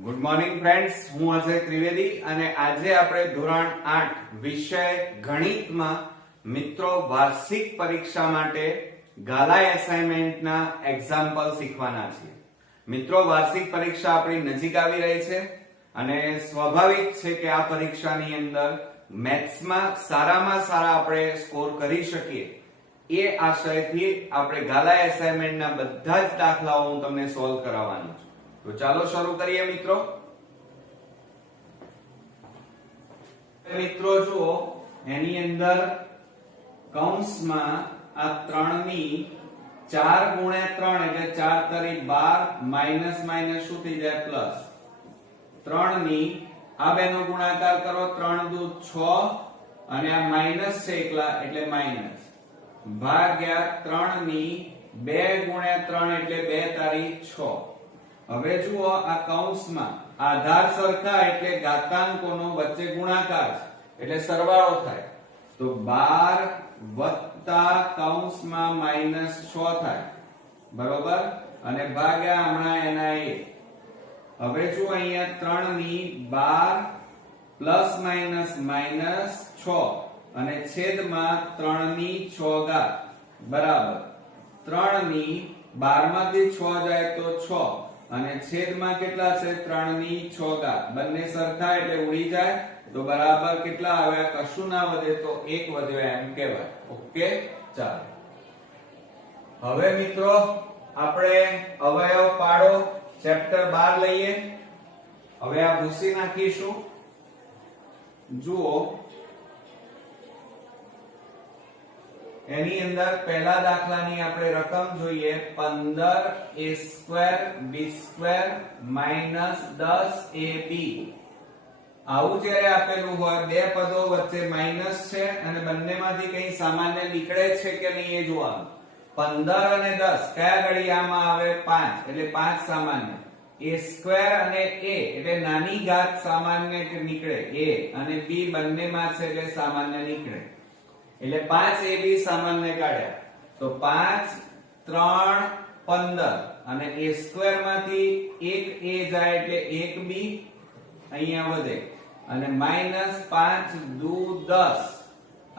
Good morning friends, હું અજય ત્રિવેદી અને આજે આપણે ધોરણ 8 વિષય ગણિતમાં મિત્રો વાર્ષિક પરીક્ષા માટે ગાલા એસાઇનમેન્ટના એક્ઝામ્પલ શીખવાના છીએ. મિત્રો વાર્ષિક પરીક્ષા આપણી નજીક આવી રહી છે અને સ્વાભાવિક છે કે આ પરીક્ષાની અંદર મેથ્સમાં સારામાં સારા આપણે સ્કોર કરી શકીએ એ આશયથી આપણે ગાલા એસાઇનમેન્ટના બધા જ દાખલાઓ હું તમને સોલ્વ કરાવવાનો છું. તો ચાલો શરૂ કરીએ મિત્રો. મિત્રો જુઓ, એની અંદર કૌંસમાં આ 3 ની 4 ગુણ્યા 3 એટલે 4 તરી 12 માઇનસ માઇનસ શું થઈ જાય પ્લસ. 3 ની આ બેનો ગુણાકાર કરો, 3 દુ 6 અને આ માઇનસ છે એકલા એટલે માઇનસ ભાગ્યા 3 ની 2 ગુણ્યા 3 એટલે 2 તારી 6. હવે જુઓ, આ કૌંસમાં આધાર સરખા એટલે ઘાતાંકોનો વચ્ચે ગુણાકાર છે એટલે સરવાળો થાય તો 12 વત્તા કૌંસમાં માઈનસ 6 થાય, બરોબર, અને ભાગ્યા હમણાં એના 1. હવે જુઓ અહીંયા 3 ની 12 પ્લસ માઈનસ માઈનસ 6 અને છેદમાં 3 ની 6 ઘાત બરાબર 3 ની 12 માંથી 6 જાય તો 6 અને છેદમાં કેટલા છે 3 ની 6 ઘાત. બંને સરખા એટલે ઉડી જાય તો બરાબર કેટલા આવ્યા, કશું ના વધે તો 1 વધ્યો એમ કહેવાય. ઓકે, ચાલો હવે મિત્રો આપણે અવયવ પાડો ચેપ્ટર 12 લઈએ. હવે આ ભૂસી નાખીશું. જુઓ, એની અંદર પહેલા દાખલાની આપણે રકમ જોઈએ 15a² b² -10ab. આવું જ્યારે આપેલું હોય બે પદો વચ્ચે માઈનસ છે અને બંનેમાંથી કઈ સામાન્ય નીકળે છે કે નહીં એ જોવાનું. 15 અને 10 કયા ઘડિયામાં આવે 5 એટલે 5 સામાન્ય. a² અને a એટલે નાની ઘાત સામાન્ય નીકળે, a અને b બંનેમાં છે એટલે સામાન્ય નીકળે એટલે 5ab સામાન્ય કાઢ્યા તો 5 3 15 અને a² માંથી 1a જાય એટલે 1b અહીંયા વધે અને માઈનસ 5 દુ 10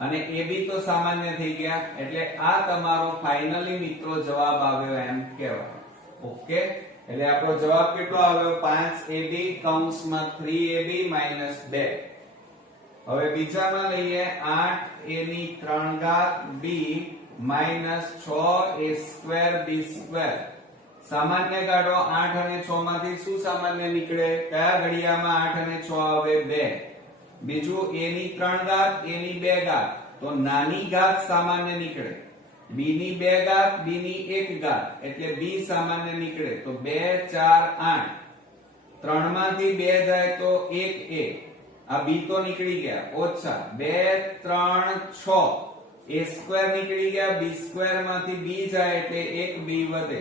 અને ab તો સામાન્ય થઈ ગયા એટલે આ તમારો ફાઇનલી મિત્રો જવાબ આવ્યો એમ કહેવાય. ઓકે, એટલે આપણો જવાબ કેટલો આવ્યો 5ab કૌંસમાં 3ab -2. હવે બીજામાં લઈએ 8a ની 3 ઘાત b -6a² b². સામાન્ય કાઢો. 8 અને 6 માંથી શું સામાન્ય નીકળે, કયા ઘડિયામાં 8 અને 6 આવે 2. બીજું a ની 3 ઘાત a ની 2 ઘાત તો નાની ઘાત સામાન્ય નીકળે, b ની 2 ઘાત b ની 1 ઘાત એટલે b સામાન્ય નીકળે તો 2 4 8. 3 માંથી 2 જાય તો 1a, આ b તો નીકળી ગયા ઓછા 2 3 6 a² નીકળી ગયા, b² માંથી b જાય એટલે 1b વધે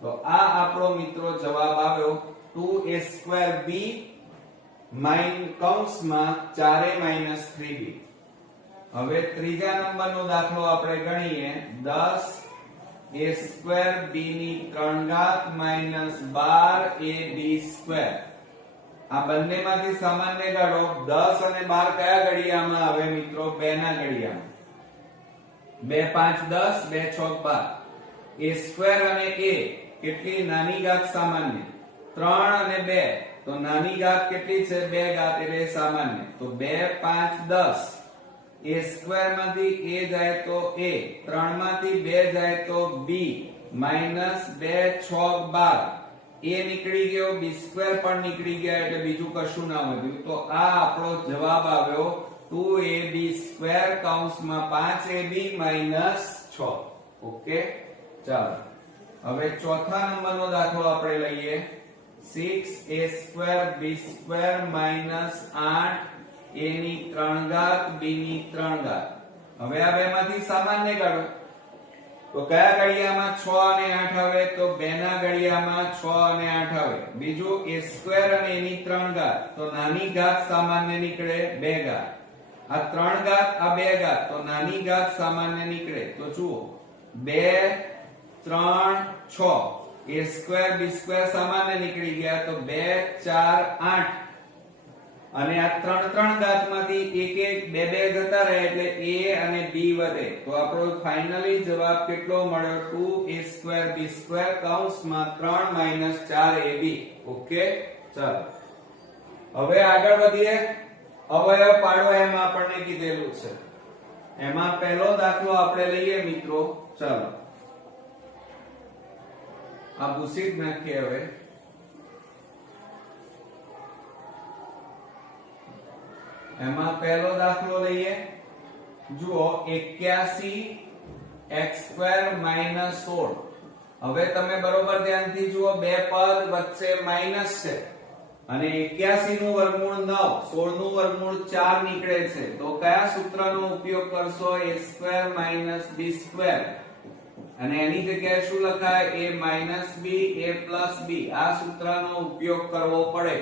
તો આ આપણો મિત્રો જવાબ આવ્યો 2a² b કૌંસમાં 4a - 3b. હવે ત્રીજા નંબરનો દાખલો આપણે ગણીએ 10a² b ની 3 ઘાત -12ab². આ બંનેમાંથી સામાન્ય કાઢો. 10 અને 12 કયા ઘડિયામાં આવે મિત્રો, 2 ના ઘડિયામાં. 2 5 10 2 6 12. a² અને a કેટલી નાની ઘાત સામાન્ય 3 અને 2 તો નાની ઘાત કેટલી છે 2 ઘાત એટલે સામાન્ય તો 2 5 10. a² માંથી a જાય તો a, 3 માંથી 2 જાય તો b -2 6 12. a નીકળી ગયો, b² પણ નીકળી ગયા એટલે બીજું કશું ના વધ્યું તો આ આપણો જવાબ આવ્યો 2ab² કૌંસમાં 5ab -6. ઓકે, ચાલો હવે ચોથા નંબરનો દાખલો આપણે લઈએ 6a² b² -8a ની 3 ઘાત b ની 3 ઘાત. હવે આ બેમાંથી સામાન્ય કાઢો તો કયા ઘડિયામાં 6 અને 8 આવે તો 2 ના ઘડિયામાં 6 અને 8 આવે. બીજું a² અને a ની 3 ઘાત તો નાની ઘાત સામાન્ય નીકળે 2 ઘાત. આ 3 ઘાત આ 2 ઘાત તો નાની ઘાત સામાન્ય નીકળે તો જુઓ 2 3 6 a સ્ક્વેર b સ્ક્વેર સામાન્ય નીકળી ગયા તો 2 4 8 અને આ 3 3 ઘાતમાંથી એક એક બે બે જતા રહે એટલે a અને b વધે તો આપણો ફાઇનલી જવાબ કેટલો મળ્યો 2a સ્ક્વેર b સ્ક્વેર કૌંસમાં 3 4ab. ઓકે, ચાલો હવે આગળ વધીએ. અવયવ પાડો એમ આપણને કીધેલું છે. એમાં પહેલો દાખલો આપણે લઈએ મિત્રો. ચાલો આ ભૂસી જ નાખીએ. હવે એમાં પહેલો દાખલો લઈએ. જુઓ 81x² -16. હવે તમે બરોબર ધ્યાનથી જુઓ, બે પદ વચ્ચે માઈનસ છે અને 81 નું વર્ગમૂળ 9, 16 નું વર્ગમૂળ 4 નીકળે છે. તો કયા સૂત્રનો ઉપયોગ કરશો? a² - b². અને એની જગ્યાએ શું લખાય? a - b a + b. આ સૂત્રનો ઉપયોગ કરવો પડે.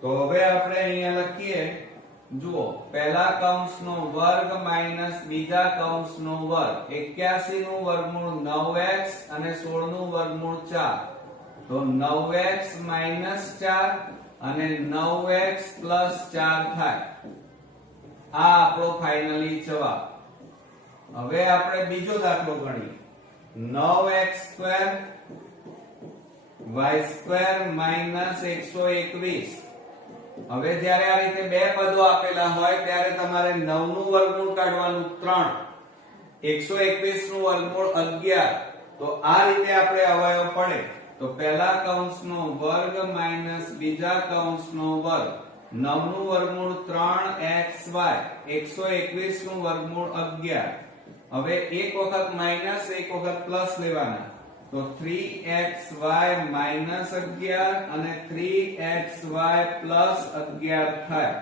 તો હવે આપણે અહીંયા લખીએ. જુઓ, પહેલા કૌંસનો વર્ગ માઈનસ બીજા કૌંસનો વર્ગ. 81 નું વર્ગમૂળ 9x અને 16 નું વર્ગમૂળ 4. તો 9x - 4 અને 9x + 4 થાય. આ આપણો ફાઇનલી જવાબ. હવે આપણે બીજો દાખલો ગણીએ. 9x² y² - 121. હવે જ્યારે આ રીતે બે પદો આપેલા હોય ત્યારે તમારે 9 નું વર્ગમૂળ કાઢવાનું 3, 121 નું વર્ગમૂળ 11. તો આ રીતે આપણે અવયવ પડે. તો પહેલા કૌંસનો વર્ગ માઈનસ બીજા કૌંસનો વર્ગ. 9 નું વર્ગમૂળ 3xy, 121 નું વર્ગમૂળ 11. હવે એક વખત માઈનસ એક વખત પ્લસ લેવાના. તો 3xy - 11 અને 3xy + 11 થાય.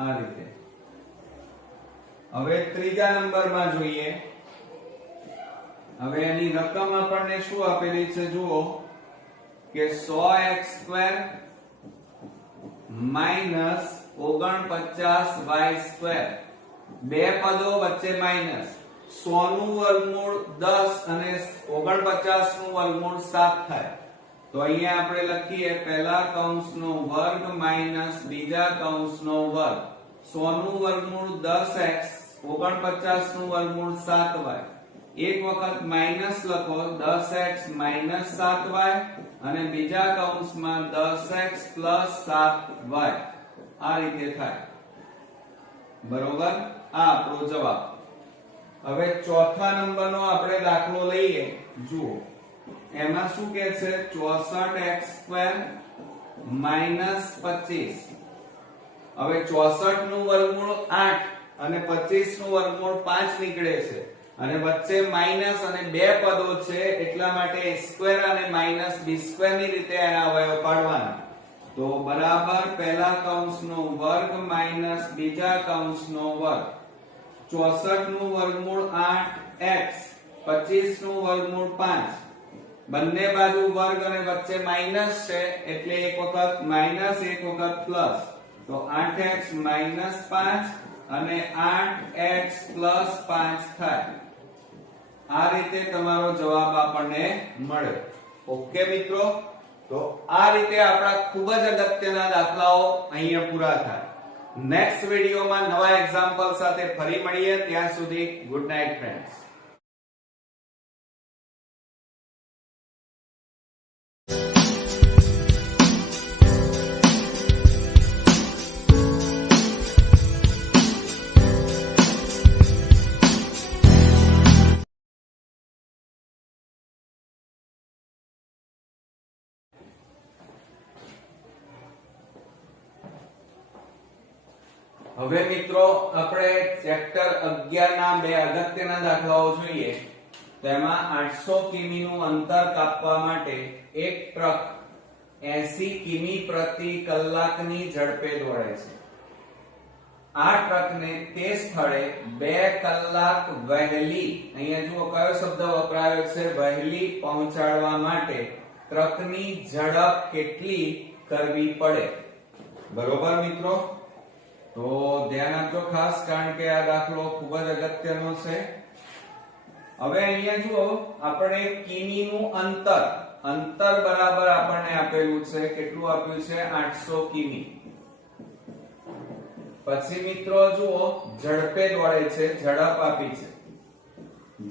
આ રીતે. હવે ત્રીજા નંબરમાં જોઈએ. હવે એની રકમ આપણને શું આપેલી છે? જુઓ કે 100x² - 49y². બે પદો વચ્ચે માઈનસ. 100 નું વર્ગમૂળ 10 અને 49 નું વર્ગમૂળ 7 થાય. તો અહીંયા આપણે લખીએ પહેલા કૌંસનો વર્ગ માઈનસ બીજા કૌંસનો વર્ગ. 100 નું વર્ગમૂળ 10x, 49 નું વર્ગમૂળ 7y. એક વખત માઈનસ લખો, 10x - 7y અને બીજા કૌંસમાં 10x + 7y. આ રીતે થાય. બરોબર, આ આપણો જવાબ. હવે ચોથા નંબરનો આપણે દાખલો લઈએ. જુઓ, એમાં શું કહે છે? 64x² - 25. હવે 64 નું વર્ગમૂળ 8 અને 25 નું વર્ગમૂળ 5 નીકળે છે અને વચ્ચે માઈનસ અને બે પદો છે એટલા માટે a² અને -b² ની રીતે એના અવયવ પાડવાના. તો બરાબર પહેલા કૌંસનો વર્ગ માઈનસ બીજા કૌંસનો વર્ગ. 64 નું વર્ગમૂળ 8x, 25 નું વર્ગમૂળ 5. બંને બાજુ વર્ગ અને વચ્ચે માઈનસ છે એટલે એક વખત માઈનસ એક વખત પ્લસ. તો 8x - 5 અને 8x + 5 થાય. આ રીતે તમારો જવાબ આપણને મળે. ઓકે મિત્રો, તો આ રીતે આપણા ખૂબ જ અગત્યના દાખલાઓ અહીંયા પૂરા થાય. નેક્સ્ટ વિડિયોમાં નવા એક્ઝામ્પલ સાથે ફરી મળીએ. ત્યાં સુધી ગુડ નાઇટ ફ્રેન્ડ્સ. હવે મિત્રો આપણે ચેપ્ટર 11 ના બે અગત્યના દાખલાઓ જોઈએ. તેમાં 800 કિમી નું અંતર કાપવા માટે એક ટ્રક 80 કિમી પ્રતિ કલાકની ઝડપે દોડે છે. આ ટ્રકને તે સ્થળે 2 કલાક વહેલી, અહીંયા જુઓ કયો શબ્દ વપરાયો છે, વહેલી પહોંચાડવા માટે ટ્રકની ઝડપ કેટલી કરવી પડે? બરોબર મિત્રો, તો ધ્યાન આપજો ખાસ, કારણ કે આ દાખલો ખૂબ જ અગત્યનો છે. હવે અહીંયા જુઓ આપણે કિમી નું અંતર બરાબર આપણને આપેલું છે, કેટલું આપ્યું છે 800 કિમી. પછી મિત્રો જુઓ ઝડપે દોડે છે, ઝડપ આપી છે,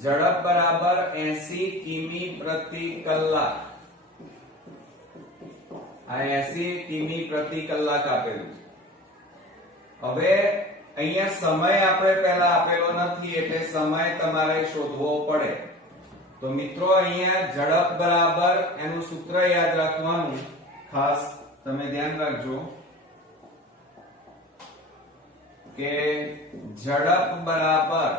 ઝડપ બરાબર 80 કિમી પ્રતિ કલાક. આ 80 કિમી પ્રતિ કલાક આપેલું છે. હવે અહીંયા સમય આપણે પહેલા આપેલો નથી એટલે સમય તમારે શોધવો પડે. તો મિત્રો અહીંયા ઝડપ બરાબર એનું સૂત્ર યાદ રાખવાનું, ખાસ તમે ધ્યાન રાખજો કે ઝડપ બરાબર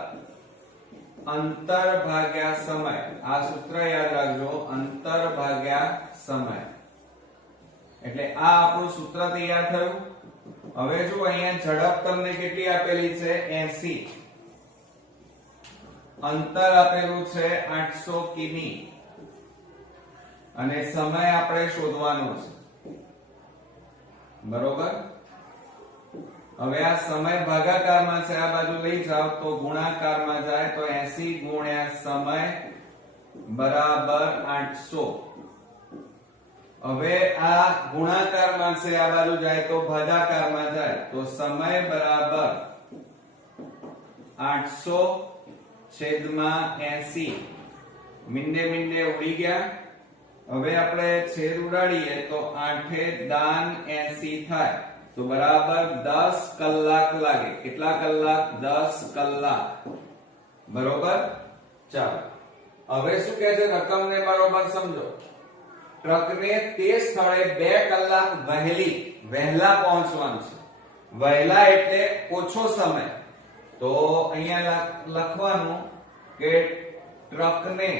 અંતર ભાગ્યા સમય. આ સૂત્ર યાદ રાખજો, અંતર ભાગ્યા સમય. એટલે આ આપણું સૂત્ર તૈયાર થયું. હવે જો અહીંયા ઝડપ તમને કેટલી આપેલી છે 80, અંતર આપેલું છે 800 કિમી અને સમય આપણે શોધવાનો છે, બરોબર. હવે આ સમય ભાગાકારમાં છે, આ બાજુ લઈ જાવ તો ગુણાકારમાં જાય તો 80 ગુણ્યા સમય બરાબર 800. હવે આ ગુણાકારમાં છે, આ બાજુ જાય તો ભાગાકારમાં જાય તો સમય બરાબર 800 છેદમાં 80. મીંડે મીંડે ઉડી ગયા. હવે આપણે છેદ ઉડાડીએ તો 8 દાન 80 થાય તો બરાબર 10 કલાક લાગે. કેટલા કલાક? 10 કલાક, બરોબર. ચાલો હવે શું કહે છે, રકમને બરોબર સમજો. ટ્રકને તે સ્થળે 2 કલાક વહેલા પહોંચવાનું છે. વહેલા એટલે ઓછો સમય. તો અહીંયા લખવાનું કે ટ્રકને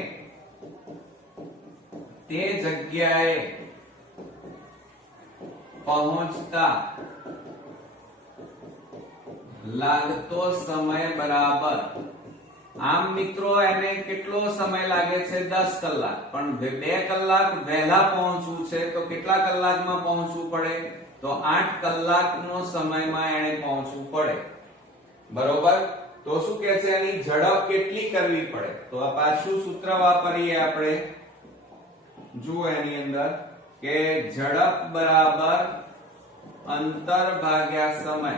તે જગ્યાએ પહોંચતા લાગતો સમય બરાબર. આમ મિત્રો એને કેટલો સમય લાગે છે 10 કલાક, પણ 2 કલાક વહેલા પહોંચવું છે તો કેટલા કલાકમાં પહોંચવું પડે? તો 8 કલાકનો સમયમાં એને પહોંચવું પડે, બરોબર. તો શું કહે છે, એની ઝડપ કેટલી કરવી પડે? તો આ પાછું સૂત્ર વાપરીએ આપણે. જુઓ એની અંદર કે ઝડપ બરાબર અંતર ભાગ્યા સમય,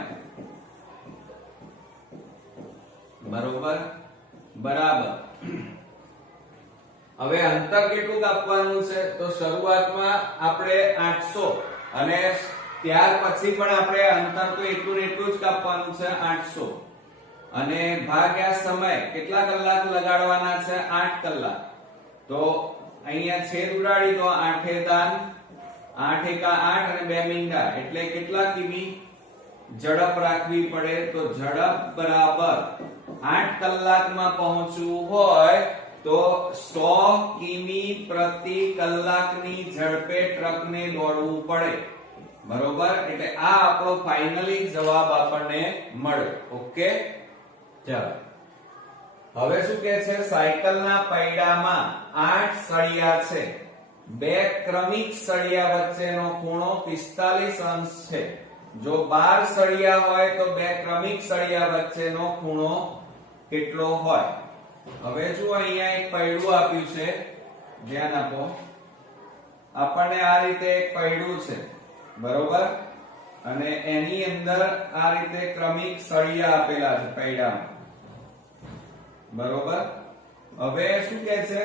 બરોબર બરાબર. હવે અંતર કેટલું કાપવાનું છે? તો શરૂઆતમાં આપણે 800 અને ત્યાર પછી પણ આપણે અંતર તો એટલું ને એટલું જ કાપવાનું છે 800 અને ભાગ્યા સમય. કેટલા કલાક લગાડવાના છે? 8 કલાક. તો અહીંયા છેદ ઉડાડી દો, 8 દાન 8 એકા 8 અને 2 મીંડા એટલે કેટલા કિમી ઝડપ રાખવી પડે? તો ઝડપ બરાબર 8 કલાકમાં પહોંચવું હોય તો 100 કિમી પ્રતિ કલાકની ઝડપે ટ્રકને દોડવું પડે, બરોબર. એટલે આ આપણો ફાઇનલી જવાબ આપણને મળ્યો. ઓકે, ચાલો હવે શું કહે છે, સાયકલના પૈડામાં 8 સળિયા છે. 2 ક્રમિક સળિયા વચ્ચેનો ખૂણો 45 અંશ છે. જો 12 સળિયા હોય તો 2 ક્રમિક સળિયા વચ્ચેનો ખૂણો કેટલો હોય? હવે જો અહીંયા એક પૈડું આપ્યું છે, ધ્યાન આપો. આપણને આ રીતે એક પૈડું છે, બરોબર, અને એની અંદર આ રીતે ક્રમિક સળિયા આપેલા છે પૈડામાં, બરોબર. હવે શું કહે છે,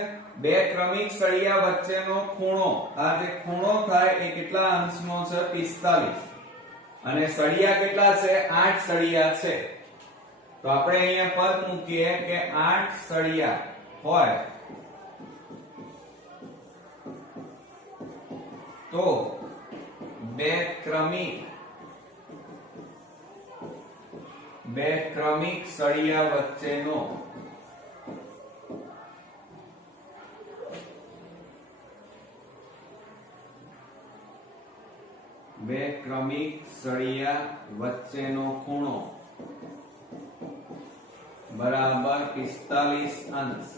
2 ક્રમિક સળિયા વચ્ચેનો ખૂણો, આ જે ખૂણો થાય એ કેટલા અંશનો છે? 45. અને સળિયા કેટલા છે? 8 સળિયા છે. તો આપણે અહીંયા પદ મૂકીએ કે 8 સળિયા હોય તો 2 ક્રમિક સળિયા વચ્ચેનો બે ક્રમિક સળિયા વચ્ચેનો ખૂણો બરાબર 45 અંશ.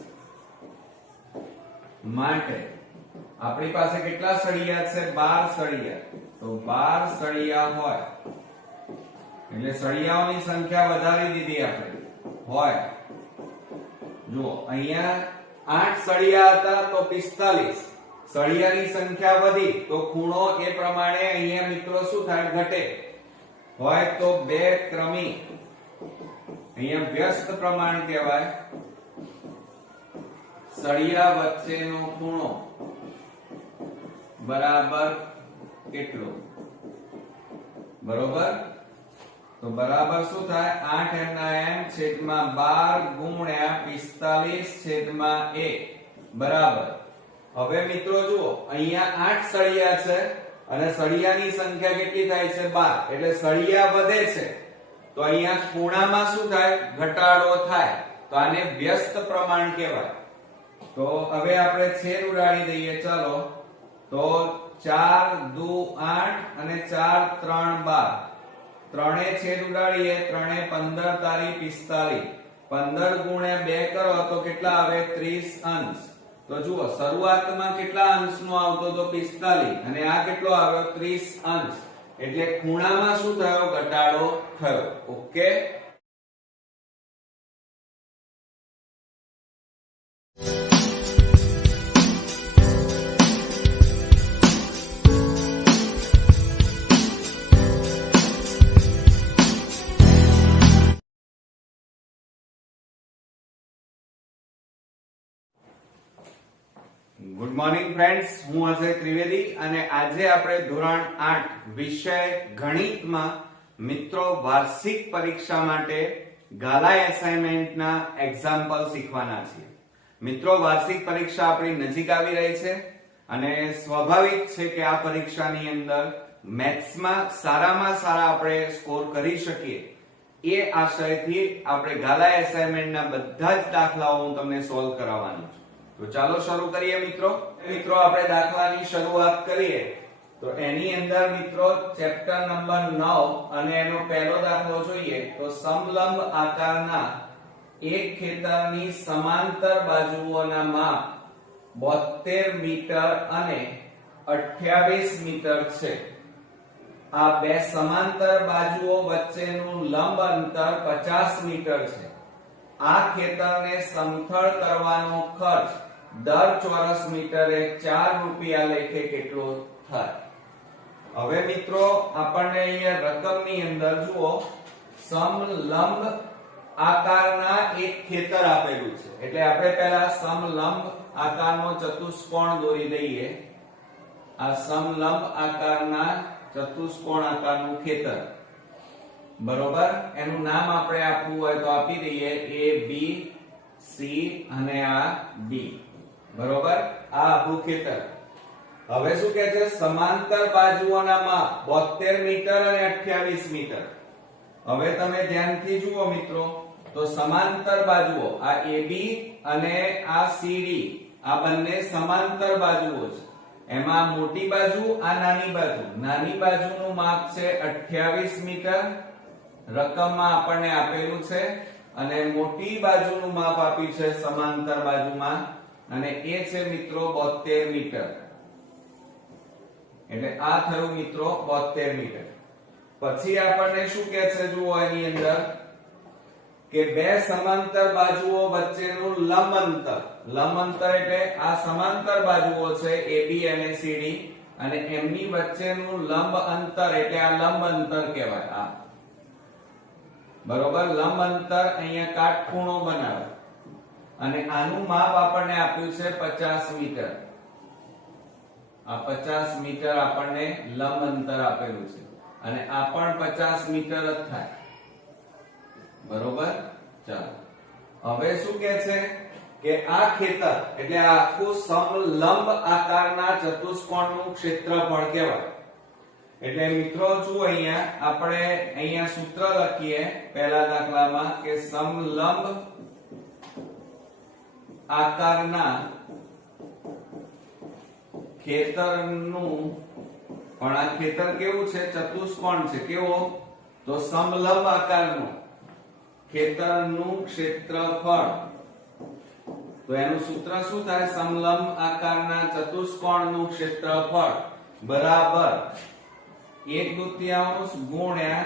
માટે આપણી પાસે કેટલા સળિયા છે? 12 સળિયા. તો 12 સળિયા હોય એટલે સળિયાઓની સંખ્યા વધારી દીધી આપણે, હોય જુઓ અહીંયા 8 સળિયા હતા તો 45, સળિયાની સંખ્યા વધી તો ખૂણો એ પ્રમાણે અહીંયા મિત્રો શું થાય, ઘટે. હોય તો બે ક્રમિક, અહીંયા વ્યસ્ત પ્રમાણ કહેવાય. સળિયા વચ્ચેનો ખૂણો બરાબર કેટલો? બરોબર, તો બરાબર શું થાય, 8 ના m છેદમાં 12 ગુણ્યા 45 છેદમાં 1 બરાબર. હવે મિત્રો જુઓ અહીંયા 8 સળિયા છે અને સળિયાની સંખ્યા કેટલી થાય છે, 12, એટલે સળિયા વધે છે તો અહીંયા ખૂણામાં શું થાય, ઘટાડો થાય. તો આને વ્યસ્ત પ્રમાણ કહેવાય. તો હવે આપણે છેદ ઉડાડી દઈએ. ચાલો, તો 4 દુ 8 અને 4 3 12, ત્રણે છેદ ઉડાડીએ, 3 15 તારી 45, 15 ગુણ્યા 2 કરો તો કેટલા આવે, 30 અંશ. તો જુઓ શરૂઆતમાં કેટલા અંશનો આવતો તો 45 અને આ કેટલો આવ્યો, 30 અંશ. એટલે ખૂણામાં શું થયો, ઘટાડો થયો. ઓકે. ગુડ મોર્નિંગ ફ્રેન્ડ્સ, હું અજય ત્રિવેદી અને આજે આપણે ધોરણ 8 વિષય ગણિતમાં મિત્રો વાર્ષિક પરીક્ષા માટે ગાલા એસાઇનમેન્ટના એક્ઝામ્પલ શીખવાના છીએ. મિત્રો વાર્ષિક પરીક્ષા આપણી નજીક આવી રહી છે અને સ્વાભાવિક છે કે આ પરીક્ષાની અંદર મેથ્સમાં સારામાં સારા આપણે સ્કોર કરી શકીએ એ આશયથી આપણે ગાલા એસાઇનમેન્ટના બધા જ દાખલાઓ હું તમને સોલ્વ કરાવવાનો છું. તો ચાલો શરૂ કરીએ મિત્રો. આપણે દાખલાની શરૂઆત કરીએ તો એની અંદર મિત્રો ચેપ્ટર નંબર 9 અને એનો પહેલો દાખલો જોઈએ તો સમલંબ આકારના એક ખેતરની સમાંતર બાજુઓના માપ 72 મીટર અને 28 મીટર છે. આ બે સમાંતર બાજુઓ વચ્ચેનું લંબ અંતર 50 મીટર છે. આ ખેતરને સમથળ કરવાનો ખર્ચ દર ચોરસ મીટરે 4 રૂપિયા લેખે કેટલો થાય? હવે મિત્રો આપણને અહીંયા રકમની અંદર જુઓ સમલંબ આકારના એક ખેતર આપેલું છે એટલે આપણે પહેલા સમલંબ આકારનો ચતુષ્કોણ દોરી દઈએ. આ સમલંબ આકારના ચતુષ્કોણ આકારનું ખેતર બરોબર, એનું નામ આપણે આપવું હોય તો આપી દઈએ A B C અને આ B બરોબર. આ આખું ખેતર. હવે શું કહે છે, સમાંતર બાજુઓના માપ 72 મીટર અને 28 મીટર. હવે તમે ધ્યાનથી જુઓ મિત્રો તો સમાંતર બાજુઓ આ AB અને આ CD આ બંને સમાંતર બાજુઓ છે. એમાં મોટી બાજુ આ નાની બાજુ, નાની બાજુનું માપ છે 28 મીટર રકમમાં આપણને આપેલું છે અને મોટી બાજુનું માપ આપ્યું છે સમાંતર બાજુમાં અને એ છે મિત્રો 72 મીટર. એટલે આ થયું મિત્રો 72 મીટર. પછી આપણને શું કહે છે જુઓ એની અંદર કે બે સમાંતર બાજુઓ વચ્ચેનું લંબ અંતર. લંબ અંતર એટલે આ સમાંતર બાજુઓ છે AB અને CD અને એમની વચ્ચેનું લંબ અંતર એટલે આ લંબ અંતર કહેવાય. આ બરોબર, લંબ અંતર અહીંયા કાટખૂણો બનાવે અને આનું માપ આપણને આપ્યું છે 50 મીટર. આ 50 મીટર આપણને લંબ અંતર આપેલું છે અને આ પણ 50 મીટર જ થાય બરોબર. ચાલો હવે શું કહે છે કે આ ખેતર એટલે આ આખું સમલંબ આકારના ચતુષ્કોણનું ક્ષેત્રફળ કહેવાય. એટલે મિત્રો જુઓ અહીંયા આપણે અહીંયા સૂત્ર લખીએ પહેલા દાખલામાં કે સમલંબ આકારના ખેતરનું, પણ આ ખેતર કેવું છે, ચતુષ્કોણ છે. કેવો? તો સમલંબ આકારનું ખેતરનું ક્ષેત્રફળ. તો એનું સૂત્ર શું થાય, સમલંબ આકારના ચતુષ્કોણનું ક્ષેત્રફળ બરાબર 1/2 ગુણ્યા,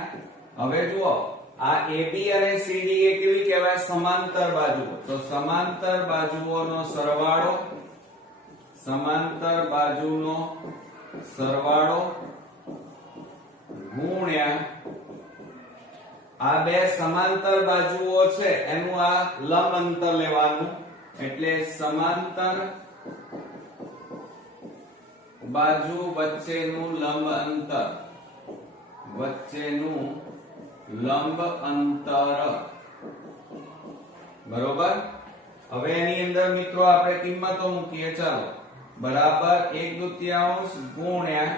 હવે જુઓ આ AB અને CD એ કેવી કહેવાય? સમાંતર બાજુઓ. તો સમાંતર બાજુઓનો સરવાળો, સમાંતર બાજુનો સરવાળો ગુણ્યા આ બે સમાંતર બાજુઓ છે એનું આ લંબ અંતર લેવાનું, એટલે સમાંતર બાજુ વચ્ચેનું લંબ અંતર, વચ્ચેનું લંબ અંતર. બરોબર. હવે એની અંદર મિત્રો આપણે કિંમતો મૂકીએ. ચાલો, બરાબર 1/2 ગુણ્યા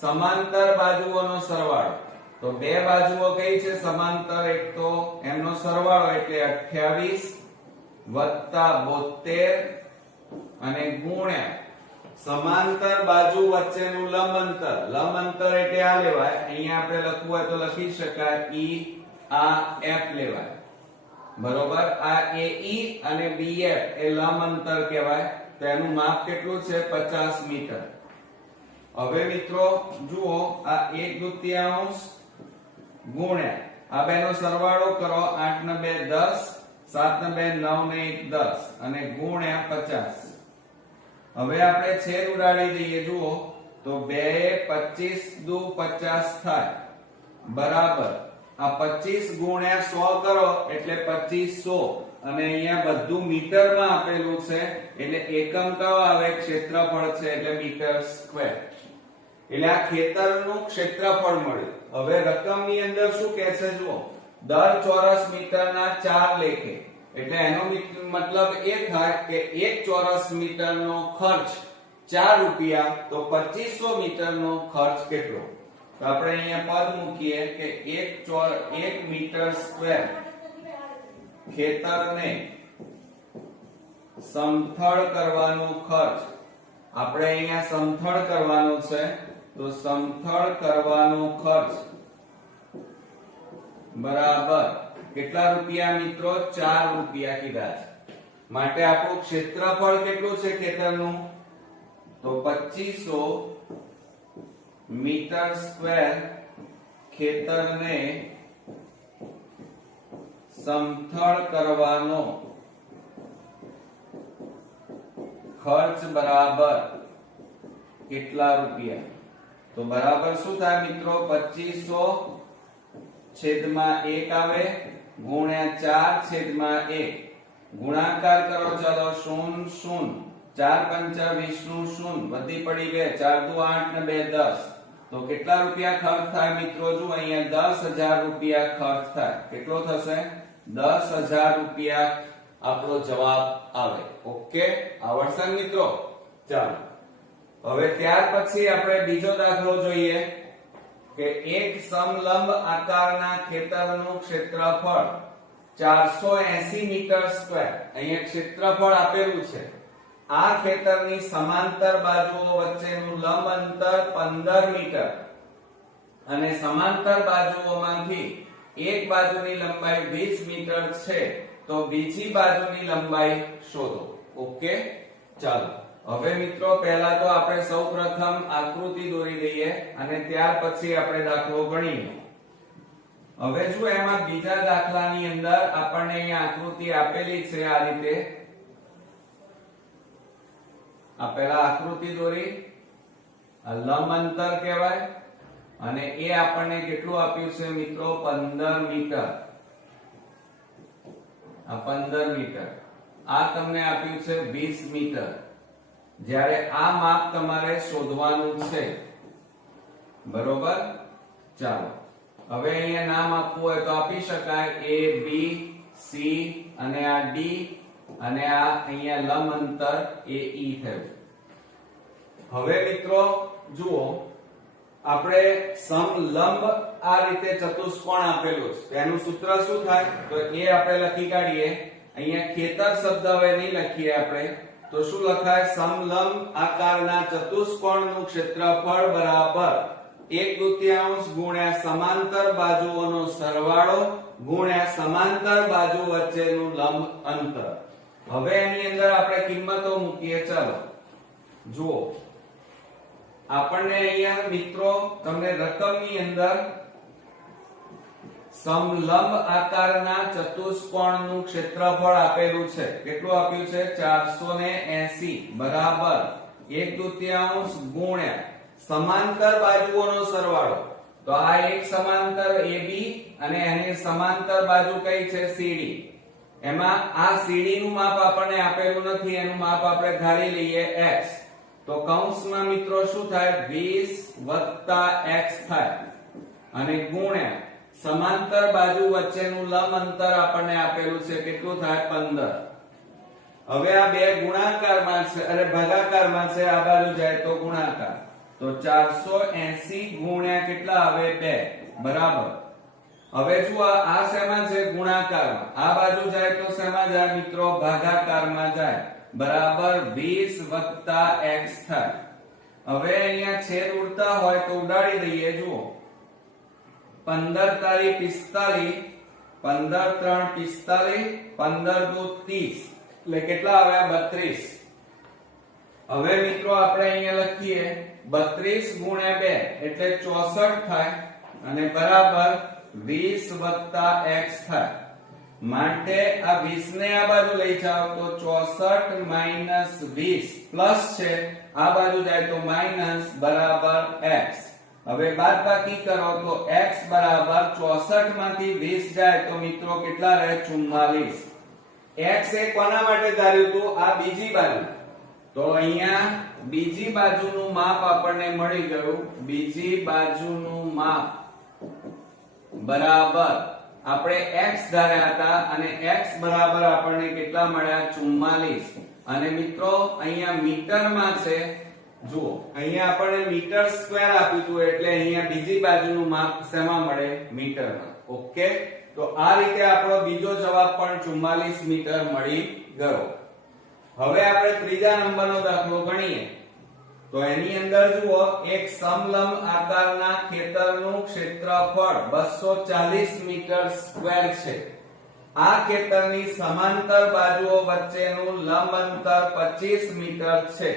સમાંતર બાજુઓનો સરવાળો. તો બે બાજુઓ કઈ છે સમાંતર? એક તો એમનો સરવાળો એટલે 28 + 72 અને ગુણ્યા સમાંતર બાજુ વચ્ચેનું લંબ અંતર. લંબ અંતર એટલે આ લેવાય, અહીંયા આપણે લખવું હોય તો લખી શકાય E, આ F લેવાય. બરોબર. આ AE અને BF એ લંબ અંતર કહેવાય. તો એનું માપ કેટલું છે? 50 મીટર. હવે મિત્રો જુઓ, આ 1/2 ગુણ્યા આ બેનો સરવાળો કરો. 8 ને 2 10, 7 ને 2 9 ને 1 10 અને ગુણ્યા 50. હવે આપણે છેદ ઉડાડી દઈએ. જુઓ તો 2 25 દુ 50 થાય, બરાબર. આ 25 ગુણ્યા 100 કરો એટલે 2500 અને અહીંયા બધું મીટરમાં આપેલું છે એટલે એકમ કયો આવે? ક્ષેત્રફળ છે એટલે મીટર સ્ક્વેર. એટલે આ ખેતરનું ક્ષેત્રફળ મળ્યું. હવે રકમની અંદર શું કહે છે? જુઓ, દર ચોરસ મીટરના 4 લેખે. એટલે એનો મતલબ એ થાય કે 1 ચોરસ મીટરનો ખર્ચ 4 રૂપિયા, તો 2500 મીટરનો ખર્ચ કેટલો? તો આપણે અહીંયા પદ મૂકીએ કે 1 મીટર સ્ક્વેર ખેતરને સમથળ કરવાનો ખર્ચ. આપણે અહીંયા સમથળ કરવાનો છે, તો સમથળ કરવાનો ખર્ચ બરાબર કેટલા રૂપિયા મિત્રો? 4 રૂપિયા કીધા છે. માટે આપણું ક્ષેત્રફળ કેટલું છે ખેતરનું? તો 2500 મીટર સ્ક્વેર ખેતરને સમથળ કરવાનો ખર્ચ બરાબર કેટલા રૂપિયા? તો બરાબર શું થાય મિત્રો? 2500 છેદમાં 1 આવે ગુણ્યા 4 છેદમાં 1. ગુણાકાર કરો. ચાલો 0 0 4 5 20 નું 0 વધી પડી 2 4 દુ 8 ને 2 10. તો કેટલા રૂપિયા ખર્ચ થાય મિત્રો? જો અહીંયા 10000 રૂપિયા ખર્ચ થાય. કેટલો થશે? 10000 રૂપિયા આપણો જવાબ આવે. ઓકે, આવડશે મિત્રો? ચાલો હવે ત્યાર પછી આપણે બીજો દાખલો જોઈએ કે એક સમલંબ આકારના ખેતરનું ક્ષેત્રફળ 480 મીટર સ્ક્વેર. અહીંયા ક્ષેત્રફળ આપેલું છે. આ ખેતરની સમાંતર બાજુઓ વચ્ચેનું લંબ અંતર 15 મીટર અને સમાંતર બાજુઓમાંથી એક બાજુની લંબાઈ 20 મીટર છે. તો બીજી બાજુની લંબાઈ શોધો. ઓકે, ચાલો હવે મિત્રો પહેલા તો આપણે સૌપ્રથમ આકૃતિ દોરી દઈએ અને ત્યાર પછી આપણે દાખલો ગણીએ. હવે જો એમાં બીજા દાખલાની અંદર આપણને અહીંયા આકૃતિ આપેલી છે આ રીતે. આ પહેલા આકૃતિ દોરી, આ લંબ અંતર કહેવાય અને એ આપણને કેટલું આપ્યું છે મિત્રો? 15 મીટર. આ 15 મીટર. આ તમને આપ્યું છે 20 મીટર. જ્યારે આ માપ તમારે શોધવાનું છે. બરોબર. ચાલો હવે અહીંયા નામ આપવું હોય તો આપી શકાય. A B C અને આ D અને આ અહીંયા લંબ અંતર AE થયું. હવે મિત્રો જુઓ, આપણે સમલંબ આ રીતે ચતુષ્કોણ આપેલું છે. તેનું સૂત્ર શું થાય? તો એ આપણે લખી કાઢીએ. અહીંયા ખેતર શબ્દ હવે નહીં લખીએ આપણે, તો શું લખાય? સમલંબ આકારના ચતુષ્કોણનું ક્ષેત્રફળ બરાબર 1/2 ગુણ્યા સમાંતર બાજુઓનો સરવાળો ગુણ્યા સમાંતર બાજુ વચ્ચેનું લંબ અંતર. હવે એની અંદર આપણે કિંમતો મૂકીએ. ચાલો જુઓ, આપણને અહીંયા મિત્રો તમને રકમની અંદર સમલંબ આકારના ચતુષ્કોણનું ક્ષેત્રફળ આપેલું છે. કેટલું આપ્યું છે? 480 બરાબર 1/2 ગુણ્યા સમાંતર બાજુઓનો સરવાળો. તો આ એક સમાંતર AB અને એની સમાંતર બાજુ કઈ છે? CD. એમાં આ CD નું માપ આપણને આપેલું નથી, એનું માપ આપણે ધારી લઈએ x. તો કૌંસમાં મિત્રો શું થાય? 20 x થાય અને ગુણ્યા સમાંતર બાજુ વચ્ચેનું લંબ અંતર આપણને આપેલું છે. કેટલું થાય? 15. હવે આ બે ગુણાકારમાં છે અને ભાગાકારમાં છે, આ બાજુ જાય તો ગુણાકાર. તો 480 ગુણ્યા કેટલા આવે? 2 બરાબર. હવે જુઓ આ શેમાં છે? ગુણાકારમાં. આ બાજુ જાય તો શેમાં જાય મિત્રો? ભાગાકારમાં જાય. બરાબર 20 x થાય. હવે અહીંયા છેદ ઉડતા હોય તો ઉડાડી દઈએ. જુઓ 15 તારી 45, 15 3 45, 15 દુ 30, એટલે કેટલા આવ્યા? 32. હવે મિત્રો આપણે અહીંયા લખીએ 32 ગુણ્યા 2 એટલે 64 થાય અને બરાબર 20 x થાય. માટે આ 20 ને આ બાજુ લઈ જાઓ તો 64 માઈનસ 20 પ્લસ છે, આ બાજુ જાય તો માઈનસ બરાબર x. હવે બાદબાકી કરો તો x બરાબર 64 માંથી 20 જાય તો મિત્રો કેટલા રહે? 44. x એ કોના માટે ધાર્યું હતું? આ બીજી બાજુ. તો અહીંયા બીજી બાજુનું માપ આપણને મળી ગયું. બીજી બાજુનું માપ બરાબર આપણે x ધાર્યા હતા અને x બરાબર આપણને કેટલા મળ્યા? 44. અને મિત્રો અહીંયા મીટરમાં છે. જુઓ અહીંયા આપણને મીટર સ્ક્વેર આપ્યું હતું, એટલે અહીંયા બીજી બાજુનું માપ શેમાં મળે? મીટરમાં. ઓકે, તો આ રીતે આપણો બીજો જવાબ પણ 44 મીટર મળી ગયો. હવે આપણે ત્રીજા નંબરનો દાખલો ગણીએ. તો એની અંદર જુઓ એક સમલંબ આકારના ખેતરનું ક્ષેત્રફળ 240 મીટર સ્ક્વેર છે. આ ખેતરની સમાંતર બાજુઓ વચ્ચેનું લંબ અંતર 25 મીટર છે.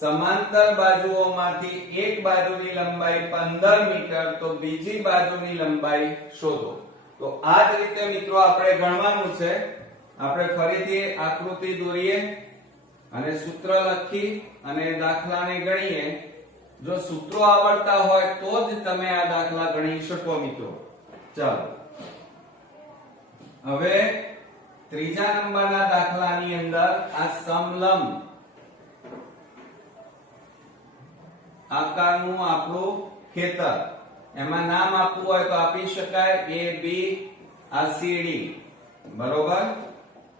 સમાંતર બાજુઓમાંથી એક બાજુની લંબાઈ 15 મીટર, તો બીજી બાજુની લંબાઈ શોધો. તો આ જ રીતે મિત્રો આપણે ગણવાનું છે. આપણે ફરીથી આકૃતિ દોરીએ અને સૂત્ર લખી અને દાખલાને ગણીએ. જો સૂત્રો આવડતા હોય તો જ તમે આ દાખલા ગણી શકો મિત્રો. ચાલો હવે ત્રીજા નંબરના દાખલાની અંદર આ સમલંબ આકારનું આપણું ખેતર, એમાં નામ આપવું હોય તો આપી શકાય A B આ CD બરોબર.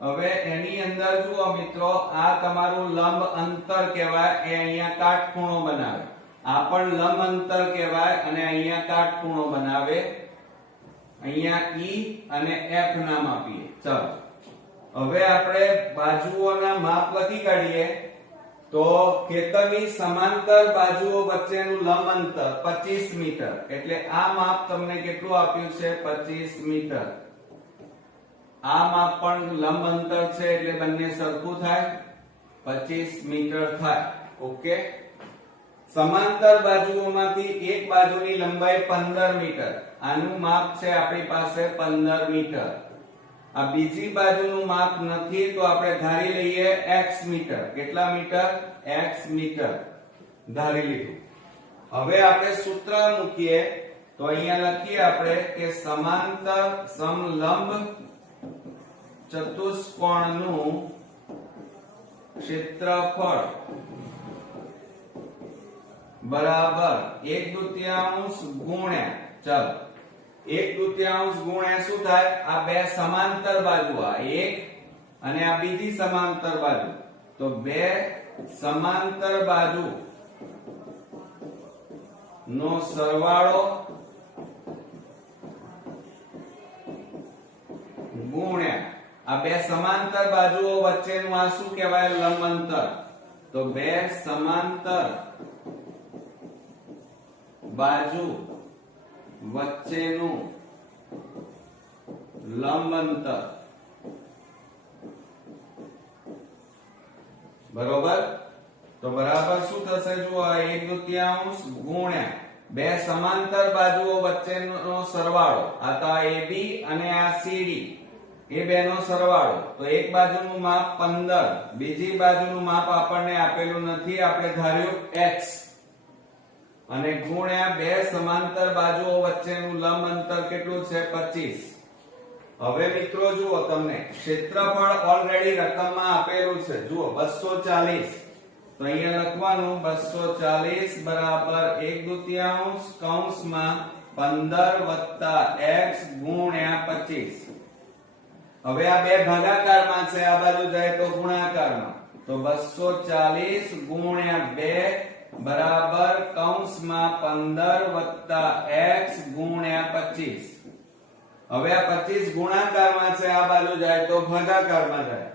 હવે એની અંદર જુઓ મિત્રો આ તમારું લંબ અંતર કહેવાય, એ અહીંયા કાટખૂણો બનાવે. આ પણ લંબ અંતર કહેવાય અને અહીંયા કાટખૂણો બનાવે. અહીંયા E અને F નામ આપીએ. ચાલો હવે આપણે બાજુઓના માપ લખી કાઢીએ. તો ખેતરની સમાંતર બાજુઓ વચ્ચેનું લંબ અંતર 25 મીટર, એટલે આ માપ તમને કેટલું આપ્યું છે? 25 મીટર. આ માપ પણ લંબ અંતર છે એટલે બંને સરખું થાય, 25 મીટર થાય. ઓકે, સમાંતર બાજુઓમાંથી એક બાજુની લંબાઈ 15 મીટર, આનું માપ છે આપણી પાસે 15 મીટર. આ બીજી બાજુનું માપ નથી તો આપણે ધારી લઈએ x મીટર. કેટલા મીટર? x મીટર ધારી લીધું. હવે આપણે સૂત્ર મૂકીએ. તો અહીંયા લખીએ આપણે કે સમાંતર સમલંબ ચતુષ્કોણનું ક્ષેત્રફળ બરાબર 1/2 ગુણ્યા, ચાલો 1/2 ગુણ્યા શું થાય? આ બે સમાંતર બાજુ, આ એક અને આ બીજી સમાંતર બાજુ, તો બે સમાંતર બાજુ નો સરવાળો ગુણ્યા આ બે સમાંતર બાજુઓ વચ્ચેનું આ શું કહેવાય? લંબ અંતર. તો બે સમાંતર બાજુ વચ્ચેનું લંબ અંતર બરોબર. તો બરાબર શું થશે? જુઓ 1/2 ગુણ્યા બે સમાંતર બાજુઓ વચ્ચેનો સરવાળો, આ તો આ AB અને આ CD એ બેનો સરવાળો, તો એક બાજુનું માપ 15, બીજી બાજુનું માપ આપણને આપેલું નથી, આપણે ધાર્યું x, અને ગુણ્યા બે સમાંતર બાજુઓ વચ્ચેનું લંબ અંતર કેટલું છે 25. હવે મિત્રો જુઓ, તમને ક્ષેત્રફળ ઓલરેડી રકમમાં આપેલું છે, જુઓ 240, તો અહીંયા લખવાનું 240 બરાબર 1/2 કૌંસમાં 15 x ગુણ્યા 25. હવે આ બે ભાગાકારમાં છે, આ બાજુ જાય તો ગુણાકારમાં, તો 240 ગુણ્યા 2 બરાબર કૌંસમાં 15 x ગુણ્યા 25. હવે આ 25 ગુણાકારમાં છે, આ બાજુ જાય તો ભાગાકારમાં જાય,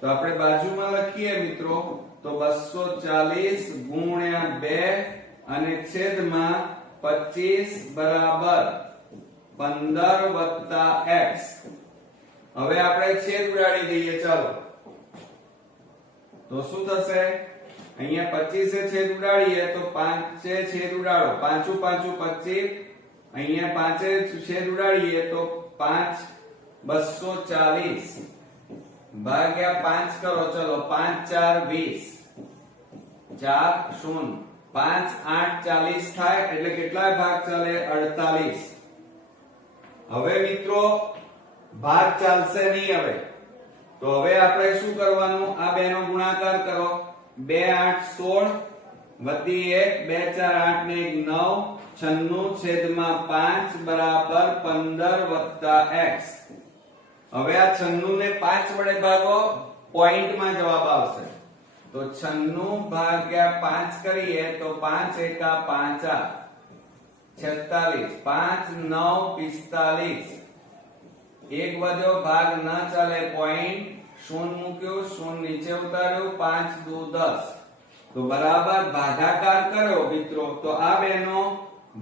તો આપણે બાજુમાં લખીએ મિત્રો, તો 240 ગુણ્યા 2 અને છેદમાં 25 બરાબર 15 x. હવે આપણે છેદ ઉડાડી દઈએ, ચાલો, તો શું થશે? અહીંયા 25 એ છેદ ઉડાડીએ તો 5 એ છેદ ઉડાડો, 5 5 25, અહીંયા 5 એ છેદ ઉડાડીએ તો 5 240 ભાગ્યા 5 કરો, ચલો 5 4 20, 4 0, 5 8 40 થાય, એટલે કેટલા ભાગ ચાલે? 48. હવે મિત્રો ભાગ ચાલશે નહીં હવે, તો હવે આપણે શું કરવાનું? આ બેનો ગુણાકાર કરો, 2 8 16 વધી 1 2 4 8 ને 1 9, 96 છેદમાં 5 બરાબર 15 x. હવે આ 96 ને 5 વડે ભાગો, પોઈન્ટમાં જવાબ આવશે, તો 96 ભાગ્યા 5 કરીએ તો 5 એકા 5 46, 5 9 45, એક વધ્યો ભાગ ન ચાલે, પોઈન્ટ, શૂન્ય મૂક્યું, શૂન્ય નીચે ઉતાર્યું, 5 2 10, તો બરાબર ભાગાકાર કર્યો મિત્રો, તો આ બેનો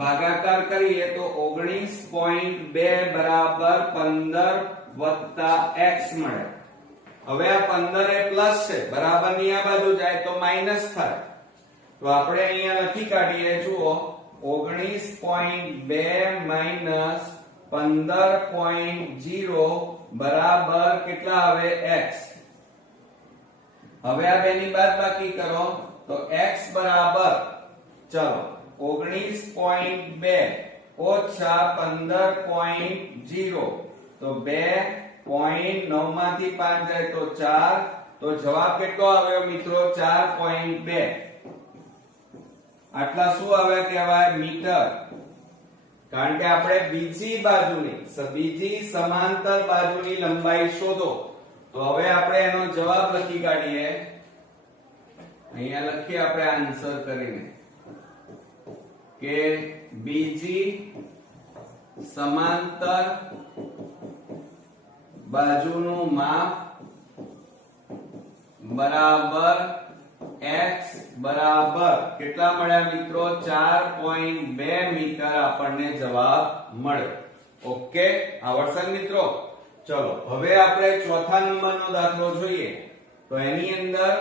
ભાગાકાર કરીએ તો 19.2 બરાબર 15 x મળે. હવે આ 15 એ પ્લસ છે, બરાબર ની આ બાજુ જાય તો માઈનસ થાય, તો આપણે અહીંયા લખી કાઢીએ, જુઓ 19.2 માઈનસ 15.0 બરાબર કેટલા આવે? x. હવે આ બેની બાદબાકી કરો, તો x બરાબર, ચલો 19.2 ઓછા 15.0, તો 2.9 માંથી 5 જાય તો 4, તો જવાબ કેટલો આવ્યો મિત્રો? 4.2. આટલા શું આવે કહેવાય? મીટર. કારણ કે આપણે બીજી સમાંતર બાજુની લંબાઈ શોધો, તો હવે આપણે એનો જવાબ લખી કાઢીએ. અહીંયા લખીએ આપણે આન્સર કરીને કે બીજી સમાંતર બાજુનું માપ બરાબર x બરાબર કેટલા મળ્યા મિત્રો? 4.2 મીટર આપણને જવાબ મળ્યો. ઓકે, આવડશે મિત્રો? ચલો હવે આપણે ચોથા નંબરનો દાખલો જોઈએ. તો એની અંદર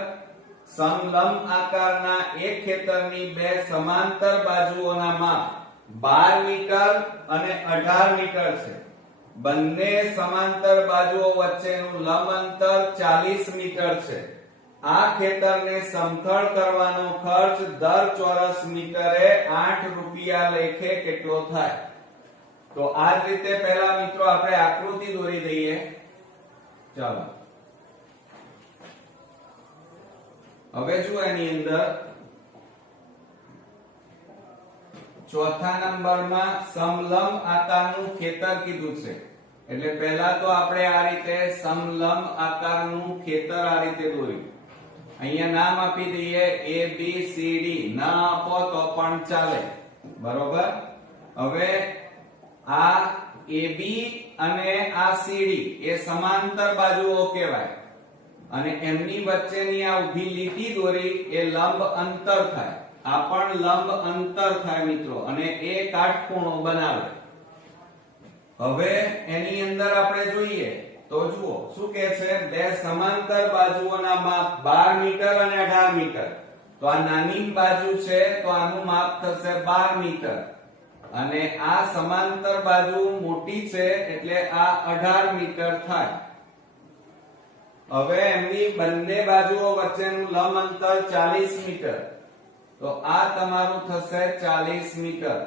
સમલંબ આકારના એક ખેતરની બે સમાંતર બાજુઓના માપ 12 મીટર અને 18 મીટર છે. બંને સમાંતર બાજુઓ વચ્ચેનું લંબ અંતર 40 મીટર છે. આ ખેતરને સમથળ કરવાનો ખર્ચ દર ચોરસ મીટરે 8 રૂપિયા લેખે કેટલો થાય? તો આ જ રીતે પહેલા મિત્રો આપણે આકૃતિ દોરી દઈએ. ચાલો હવે જુઓ, એની અંદર ચોથા નંબરમાં સમલંબ આકારનું ખેતર કીધું છે. એટલે પહેલા તો આપણે આ રીતે સમલંબ આકારનું ખેતર આ રીતે દોર્યું. અહીંયા નામ આપી દઈએ A B C D. ના આપો તો પણ ચાલે, બરોબર. હવે આ AB અને આ CD એ સમાંતર બાજુઓ કહેવાય, અને એમની વચ્ચેની આ ઊભી લીટી દોરી એ લંબ અંતર થાય. આ પણ લંબ અંતર થાય મિત્રો, અને એ કાટખૂણો બનાવે. હવે એની અંદર આપણે જોઈએ તો જુઓ શું કહે છે? બે સમાંતર બાજુઓના માપ 12 મીટર અને 18 મીટર. તો આ નાની બાજુ છે તો આનું માપ થશે 12 મીટર અને આ સમાંતર બાજુ મોટી છે એટલે આ 18 મીટર થાય. હવે એમની બંને બાજુઓ વચ્ચેનું લંબ અંતર 40 મીટર, તો આ તમારું થશે 40 મીટર.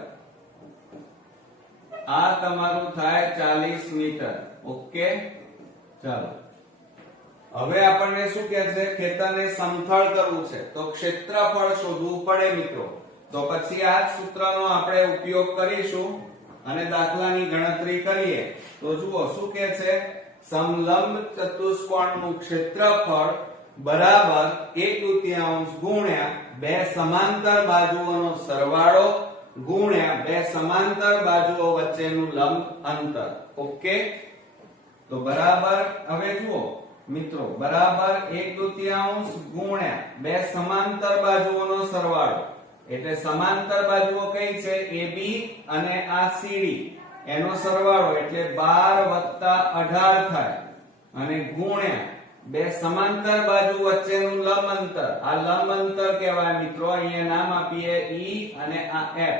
આ તમારું થાય 40 મીટર. ઓકે, ચાલો. હવે આપણને શું કહે છે? ખેતરને સમથળ કરવું છે તો ક્ષેત્રફળ શોધવું પડે મિત્રો. તો પછી આ જ સૂત્રનો આપણે ઉપયોગ કરીશું અને દાખલાની ગણતરી કરીએ. તો જુઓ શું કહે છે? સમલંબ ચતુષ્કોણનું ક્ષેત્રફળ બરાબર 1/2 ગુણ્યા બે સમાંતર બાજુઓનો સરવાળો ગુણ્યા બે સમાંતર બાજુઓ વચ્ચેનું લંબ અંતર. ઓકે, તો બરાબર, હવે જુઓ મિત્રો, બરાબર 1/2 ગુણ્યા બે સમાંતર બાજુઓનો સરવાળો, એટલે સમાંતર બાજુઓ કઈ છે? AB અને આ CD, એનો સરવાળો એટલે 12 + 18 થાય અને ગુણ્યા બે સમાંતર બાજુ વચ્ચેનું લંબ અંતર. આ લંબ અંતર કહેવાય મિત્રો. અહીંયા નામ આપીએ E અને આ F.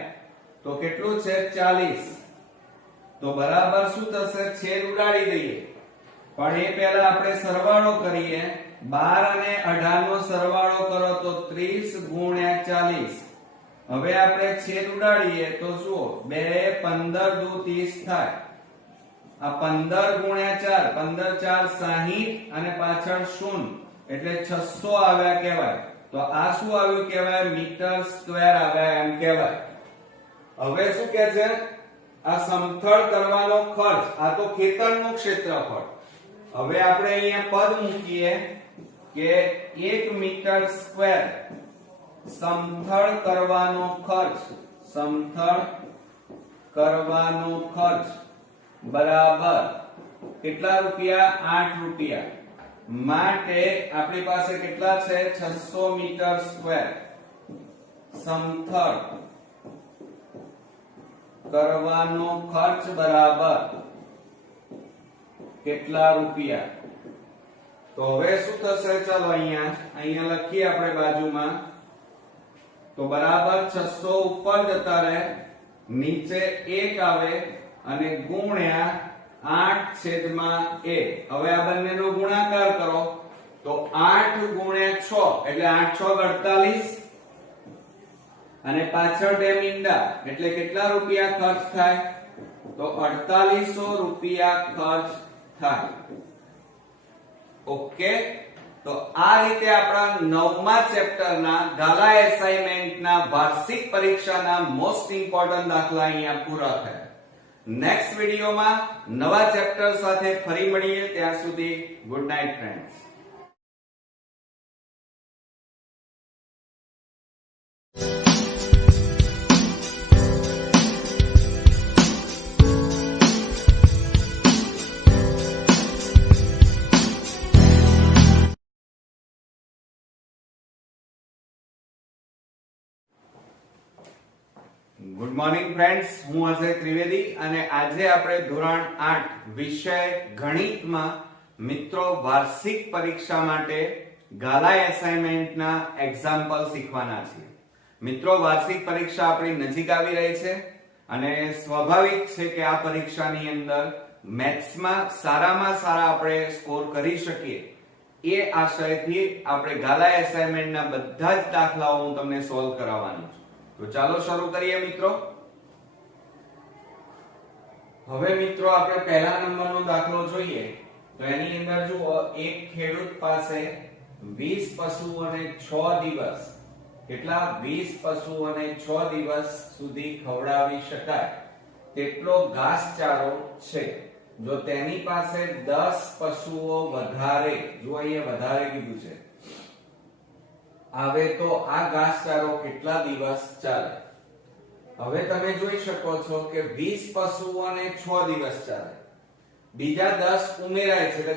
તો કેટલું છે? 40. તો બરાબર શું થશે? છેદ ઉડાડી દઈએ, પણ એ પહેલા આપણે સરવાળો કરીએ. 12 અને 18 નો સરવાળો કરો તો 30 × 40. હવે આપણે છેદ ઉડાડીએ તો જુઓ 2 15 દુ 30 થાય. આ 15 × 4, 15 4 60 અને પાછળ 0 એટલે 600 આવ્યા કહેવાય. તો આ શું આવ્યું કહેવાય? મીટર સ્ક્વેર આવ્યા એમ કહેવાય. હવે શું કહે છે? આ સમથળ કરવાનો ખર્ચ, આ તો ખેતરનું ક્ષેત્રફળ. હવે આપણે અહીંયા પદ મૂકીએ કે 1 મીટર સ્ક્વેર સમથળ કરવાનો ખર્ચ, સમથળ કરવાનો ખર્ચ બરાબર કેટલા રૂપિયા? 8 રૂપિયા. માટે આપણી પાસે કેટલા છે? 600 મીટર સ્ક્વેર સમથળ કરવાનો ખર્ચ બરાબર કેટલા રૂપિયા? તો હવે શું થશે? ચલો અહીંયા લખીએ આપણે બાજુમાં. તો બરાબર 600 ઉપર જતા રહે, નીચે 1 આવે અને ગુણ્યા 8/1. હવે આ બંનેનો ગુણાકાર કરો તો 8 × 6 એટલે 8 × 48 અને પાછળ બે મીંડા એટલે કેટલા રૂપિયા ખર્ચ થાય? તો 4800 રૂપિયા ખર્ચ થાય. ઓકે, તો આ રીતે આપણા 9મા ચેપ્ટરના ગાલા એસાઇનમેન્ટના વાર્ષિક પરીક્ષાના મોસ્ટ ઇમ્પોર્ટન્ટ દાખલા અહીંયા પૂરા થયા. નેક્સ્ટ વિડિયોમાં નવા ચેપ્ટર સાથે ફરી મળીએ. ત્યાં સુધી good night friends. Good morning friends, હું અજય ત્રિવેદી અને આજે આપણે ધોરણ 8 વિષય ગણિતમાં મિત્રો વાર્ષિક પરીક્ષા માટે ગાલા એસાઇનમેન્ટના એક્ઝામ્પલ શીખવાના છીએ. મિત્રો, વાર્ષિક પરીક્ષા આપણી નજીક આવી રહી છે અને સ્વાભાવિક છે કે આ પરીક્ષાની અંદર મેથ્સમાં સારામાં સારા આપણે સ્કોર કરી શકીએ એ આશયથી આપણે ગાલા એસાઇનમેન્ટના બધા જ દાખલાઓ હું તમને સોલ્વ કરાવવાનો છું. તો ચાલો શરૂ કરીએ મિત્રો. હવે મિત્રો આપણે પહેલા નંબરનો દાખલો જોઈએ. તો એની અંદર જુઓ, એક ખેડૂત પાસે 20 પશુઓને 6 દિવસ, કેટલા? 20 પશુઓને 6 દિવસ સુધી ખવડાવી શકાય તેટલો ઘાસચારો છે. જો તેની પાસે 10 પશુઓ વધારે, જો અહીંયા વધારે કીધું છે, આવે તો આ ઘાસચારો કેટલા દિવસ ચાલે? હવે તમે જોઈ શકો છો કે 20 પશુઓને 6 દિવસ ચાલે, બીજા 10 ઉમેરાય છે, એટલે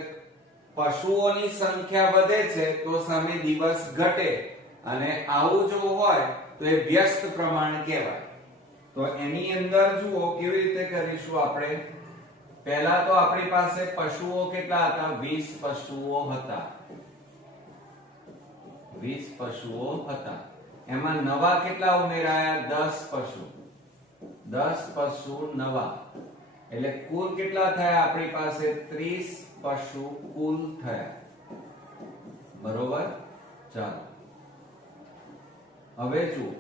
પશુઓની સંખ્યા વધે છે તો સામે દિવસ ઘટે, અને આવું જો હોય તો એ વ્યસ્ત પ્રમાણ કહેવાય. તો એની અંદર જુઓ કેવી રીતે કરીશું આપણે. પહેલા તો આપણી પાસે પશુઓ કેટલા હતા? 20 પશુઓ હતા. 20 પશુઓ હતા. એમાં નવા કેટલા ઉમેરાયા? 10 પશુ. 10 પશુ નવા, એટલે કુલ કેટલા થયા આપણી પાસે? 30 પશુ કુલ થયા. બરોબર. ચાલો હવે જુઓ,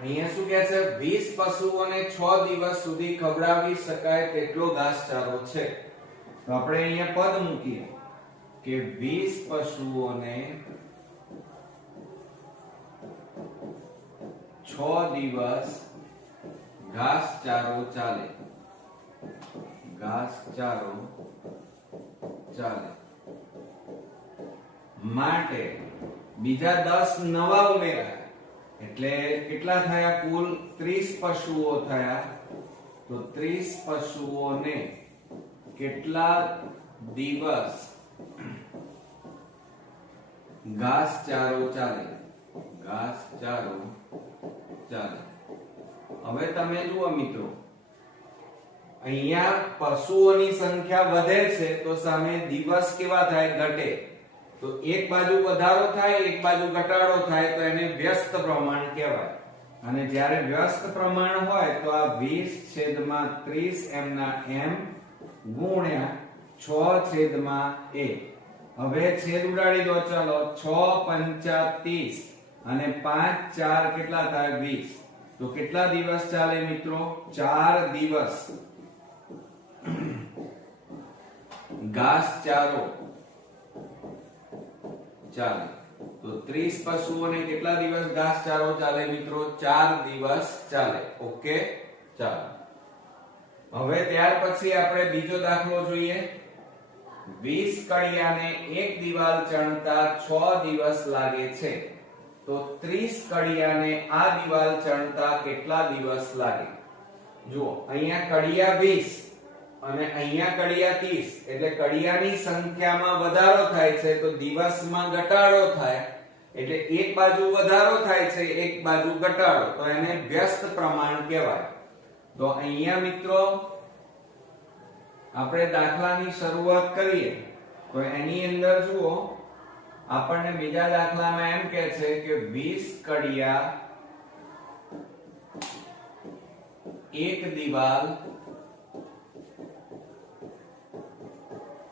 અહીંયા શું કહે છે? 20 પશુઓને 6 દિવસ સુધી ખવડાવી શકાય તેટલો ઘાસચારો છે. તો આપણે અહીંયા પદ મૂકીએ કે 20 પશુઓને 6 દિવસ ઘાસચારો ચાલે. ઘાસચારો ચાલે માટે બીજા 10 નવા ઉમેરાયા, એટલે કેટલા થયા? કુલ 30 પશુઓ થયા. તો 30 પશુઓને કેટલા દિવસ ઘાસચારો ચાલે? ઘાસચારો ચાલે. હવે તમે જુઓ મિત્રો, અહીંયા પશુઓની સંખ્યા વધે છે તો સામે દિવસ કેવા થાય? ઘટે. તો એક બાજુ વધારો થાય, એક બાજુ ઘટાડો થાય, તો એને વ્યસ્ત પ્રમાણ કહેવાય. અને જ્યારે વ્યસ્ત પ્રમાણ હોય તો આ 20/30 m ના m ગુણ્યા 6/1. હવે છેદ ઉડાડી દો. ચાલો 6×5 = 30 અને 5×4 કેટલા થાય? 20. તો કેટલા દિવસ ચાલે મિત્રો? 4 દિવસ ઘાસચારો ચાલે. તો 30 પશુઓને કેટલા દિવસ ઘાસચારો ચાલે મિત્રો? 4 દિવસ ચાલે. ઓકે. ચાલો હવે ત્યાર પછી આપણે બીજો દાખલો જોઈએ. 20 કડિયાને એક દિવાલ ચણતા 6 દિવસ લાગે છે. તો 30 કડિયાને આ દિવાલ ચણતા કેટલા દિવસ લાગે? જુઓ, અહીંયા કડિયા 20 અને અહીંયા કડિયા 30, એટલે કડિયાની સંખ્યામાં વધારો થાય છે તો દિવસમાં ઘટાડો થાય. એટલે એક બાજુ વધારો થાય છે, એક બાજુ ઘટાડો, તો એને વ્યસ્ત પ્રમાણ કહેવાય. તો અહીંયા મિત્રો આપણે દાખલાની શરૂઆત કરીએ તો એની અંદર જુઓ, આપણને બીજા દાખલામાં એમ કહે છે કે 20 કડિયા એક દિવાલ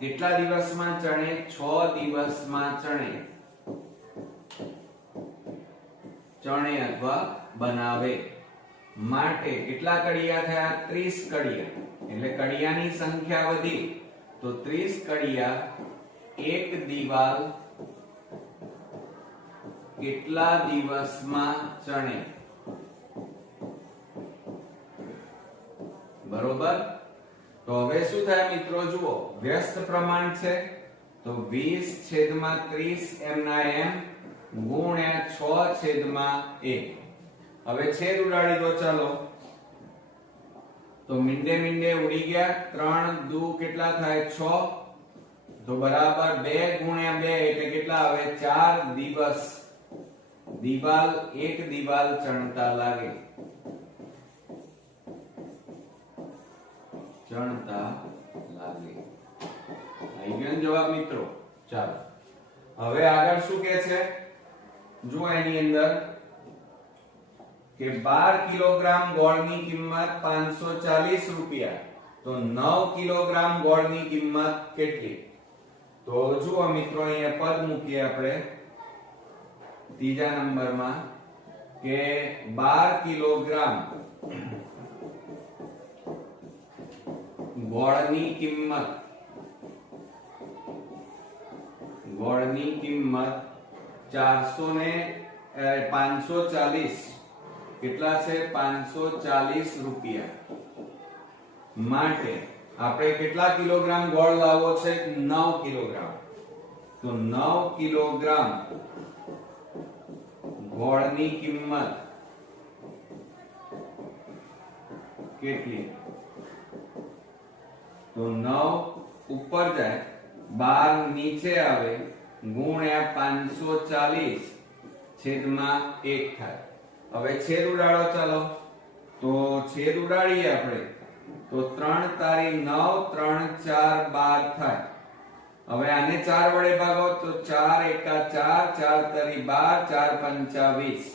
કેટલા દિવસમાં ચણે? 6 દિવસમાં ચણે અથવા બનાવે. માટે કેટલા કડિયા થયા? 30 કડિયા. એટલે કડિયાની સંખ્યા વધી તો 30 કડિયા એક દિવાલ કેટલા દિવસમાં ચણે? બરોબર. તો હવે શું થાય મિત્રો? જુઓ, વ્યસ્ત પ્રમાણ છે તો 20/30 m ના m ગુણ્યા 6/1. હવે છેદ ઉડાડી દો. ચાલો તો મીંડે મીંડે ઉડી ગયા. 3 દુ કેટલા થાય? 6. તો બરાબર 2 ગુણ્યા 2 એટલે કેટલા આવે? 4 દિવસ દિવાલ એક દિવાલ ચણતા લાગે. આવી ગયો જવાબ મિત્રો. ચાલો હવે આગળ શું કહે છે? જો એની અંદર કે 12 કિલોગ્રામ ગોળની કિંમત 540 રૂપિયા. તો 9 કિલોગ્રામ ગોળની કિંમત કેટલી? તો જુઓ મિત્રો, અહીંયા પદ મૂકીએ આપણે ત્રીજા નંબરમાં કે 12 કિલોગ્રામ ગોળની કિંમત 540 કેટલા છે? 540 રૂપિયા. માટે આપણે કેટલા કિલોગ્રામ ગોળ લાવવો છે? 9 કિલોગ્રામ. તો 9 કિલોગ્રામ ગોળની કિંમત કેટલી? તો 9 ઉપર જાય, 12 નીચે આવે, ગુણ્યા 540/1 થાય. હવે છેદ ઉડાડો. ચાલો તો છેદ ઉડાડીએ આપણે. તો 3 તારી 9, 3 4 12 થાય. હવે આને 4 વડે ભાગો તો 4 એકા 4, 4 તરી 12, 4 પંચા 20,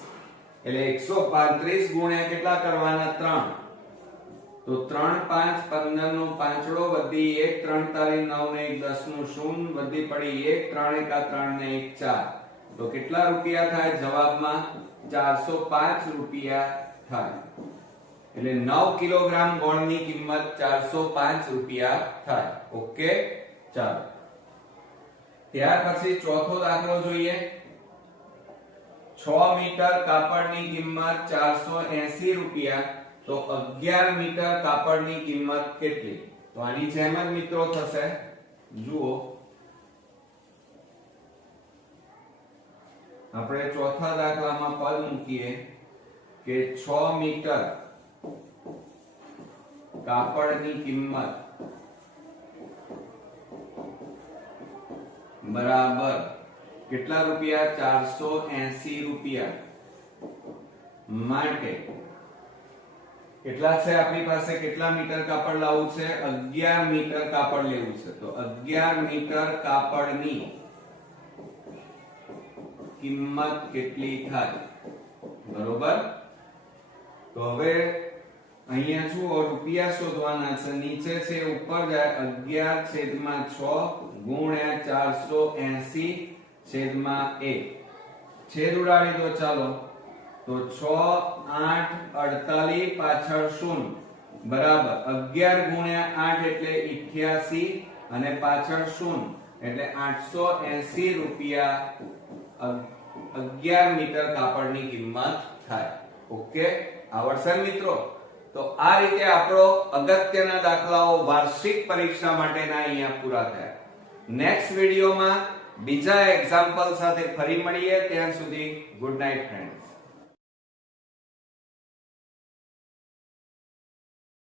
એટલે 135 ગુણ્યા કેટલા કરવાના 3, તો 3 5 15 નો પાંચડો વધી 1 3 તારી 9 ને 1 10 નું શૂન્ય વધી પડી 1 3 એકા 3 ને 1 4, તો કેટલા રૂપિયા થાય જવાબમાં 405 રૂપિયા થાય, એટલે 9 કિલોગ્રામ ગોળની કિંમત 405 રૂપિયા થાય. ઓકે, ચાલો ત્યાર પછી ચોથો દાખલો જોઈએ. 6 મીટર કાપડની કિંમત 480 રૂપિયા, તો 11 મીટર કાપડની કિંમત કેટલી? તો આની જેમ જ મિત્રો થશે. જુઓ, આપણે ચોથા દાખલામાં પદ મૂકીએ કે 6 મીટર કાપડની કિંમત બરાબર કેટલા રૂપિયા? 480 રૂપિયા. માટે કેટલા છે આપણી પાસે? કેટલા મીટર કાપડ લાવવું છે? 11 મીટર કાપડ લેવું છે. તો 11 મીટર કાપડની કિંમત કેટલી થાય? બરોબર. તો હવે અહીંયા જુઓ, રૂપિયા શોધવાના છે. નીચે છે ઉપર જાય 11/6 ગુણ્યા 480 છેદમાં 1, છેદ ઉડાડી દો. ચાલો, તો 6 8 48 પાછળ 0 બરાબર 11 ગુણ્યા 8 એટલે 88 અને પાછળ 0 એટલે 880 રૂપિયા 11 મીટર કાપડની કિંમત થાય. ઓકે, આવડશે મિત્રો? તો આ રીતે આપણો અગત્યના દાખલાઓ વાર્ષિક પરીક્ષા માટેના અહીંયા પૂરા થયા. નેક્સ્ટ વિડિયોમાં બીજા એક્ઝામ્પલ સાથે ફરી મળીએ. ત્યાં સુધી ગુડ નાઇટ ફ્રેન્ડ.